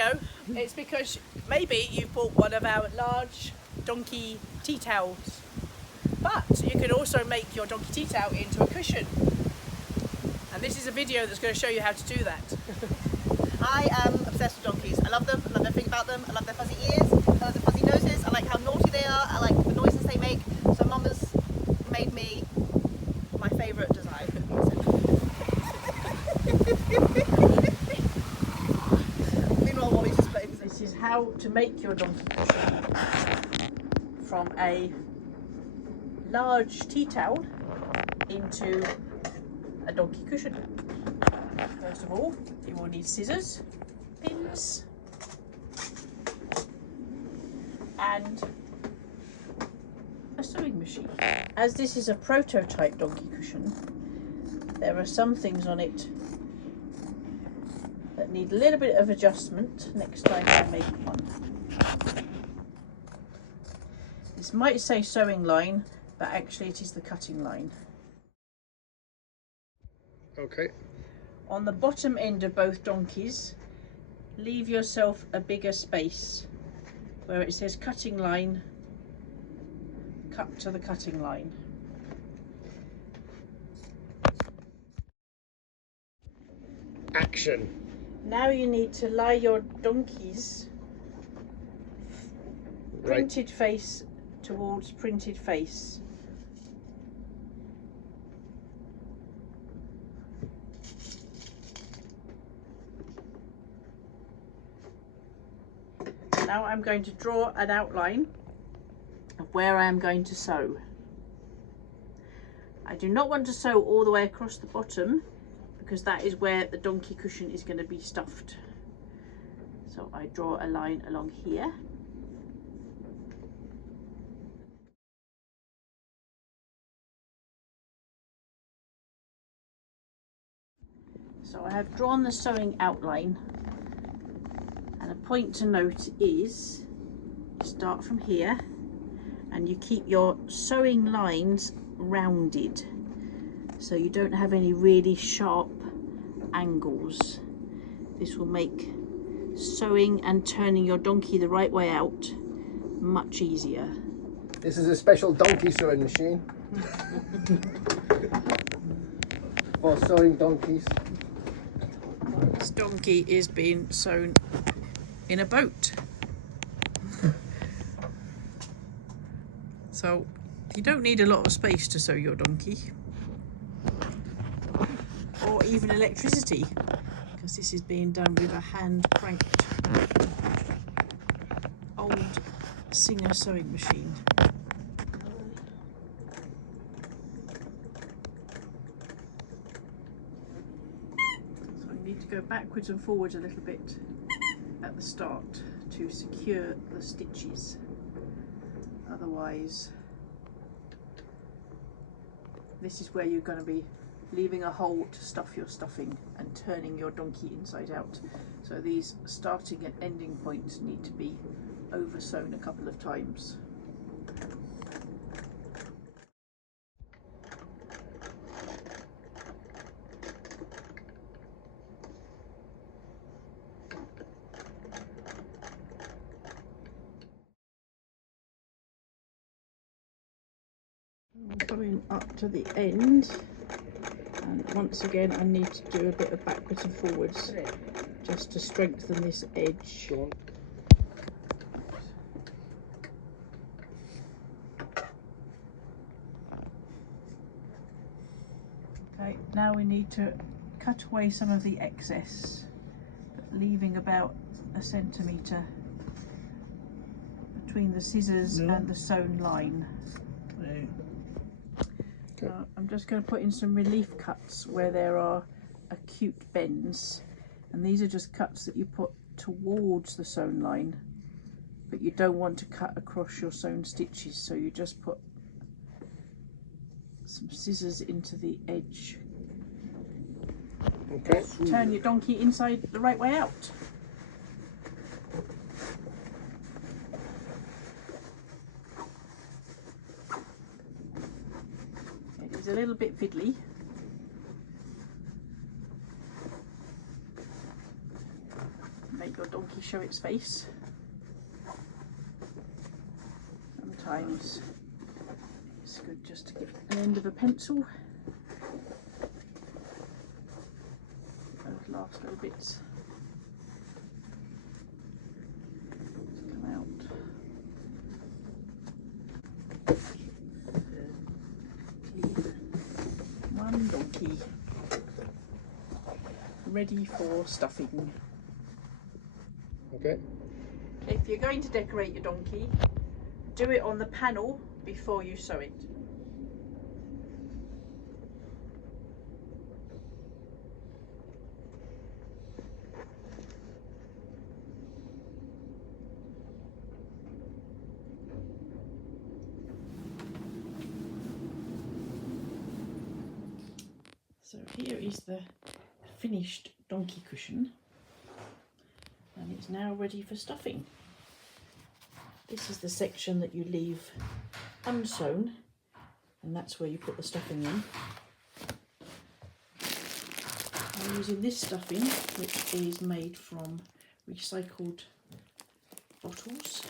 video, it's because maybe you bought one of our large donkey tea towels, but you can also make your donkey tea towel into a cushion. And this is a video that's going to show you how to do that. I am obsessed with donkeys. I love them, I love everything about them. I love their fuzzy ears, I love their fuzzy noses, I like how naughty they are, I like the noises they make. So Mum has made me my favourite design. Meanwhile, Wally's just playing. This is how to make your donkey cushion from a large tea towel into a donkey cushion. First of all, you will need scissors, pins, and a sewing machine. As this is a prototype donkey cushion, there are some things on it that need a little bit of adjustment next time you make one. This might say sewing line, but actually it is the cutting line. Okay. On the bottom end of both donkeys, leave yourself a bigger space where it says cutting line, cut to the cutting line. Action. Now you need to lie your donkey's printed face towards printed face. Now I'm going to draw an outline of where I am going to sew. I do not want to sew all the way across the bottom because that is where the donkey cushion is going to be stuffed. So I draw a line along here. So I have drawn the sewing outline. And a point to note is, you start from here and you keep your sewing lines rounded so you don't have any really sharp angles. This will make sewing and turning your donkey the right way out much easier. This is a special donkey sewing machine for sewing donkeys. This donkey is being sewn in a boat. So you don't need a lot of space to sew your donkey, or even electricity, because this is being done with a hand cranked old Singer sewing machine. So I need to go backwards and forwards a little bit at the start to secure the stitches, otherwise this is where you're going to be leaving a hole to stuff your stuffing and turning your donkey inside out. So these starting and ending points need to be over sewn a couple of times. Going up to the end, and once again I need to do a bit of backwards and forwards just to strengthen this edge. Go on. Okay, now we need to cut away some of the excess, but leaving about a centimetre between the scissors and the sewn line. I'm just going to put in some relief cuts where there are acute bends, and these are just cuts that you put towards the sewn line, but you don't want to cut across your sewn stitches, so you just put some scissors into the edge. Okay. Turn your donkey inside the right way out. It is a little bit fiddly. Make your donkey show its face. Sometimes it's good just to get an end of a pencil. Those last little bits to come out. One donkey ready for stuffing. Okay. If you're going to decorate your donkey, do it on the panel before you sew it. So here is the finished donkey cushion, and it's now ready for stuffing. This is the section that you leave unsewn, and that's where you put the stuffing in. I'm using this stuffing, which is made from recycled bottles.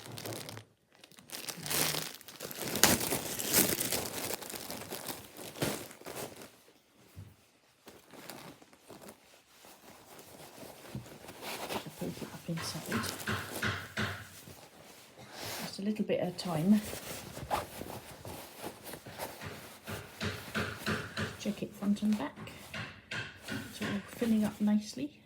Poke it up inside. Just a little bit at a time. Check it front and back. It's all filling up nicely.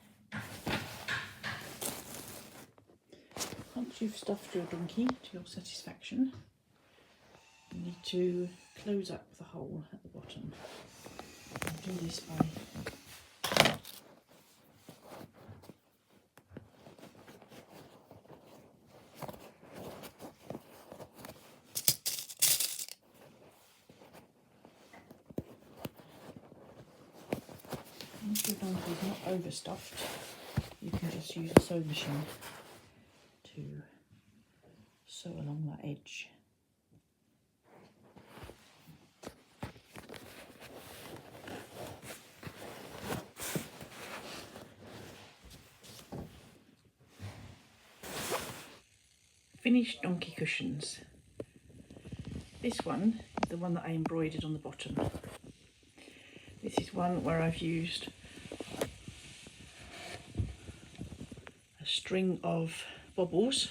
Once you've stuffed your donkey to your satisfaction, you need to close up the hole at the bottom. I'll do this by if your donkey is not overstuffed, you can just use a sewing machine to sew along that edge. Finished donkey cushions. This one is the one that I embroidered on the bottom. This is one where I've used a string of bobbles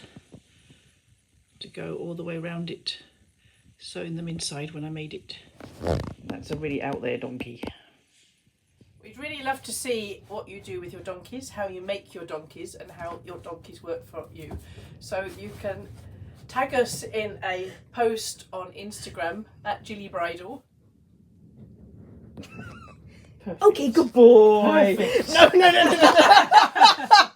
to go all the way around it, sewing them inside when I made it. That's a really out there donkey. We'd really love to see what you do with your donkeys, how you make your donkeys and how your donkeys work for you. So you can tag us in a post on Instagram at Gilly Bridal. Perfect. Okay, good boy. Perfect. No.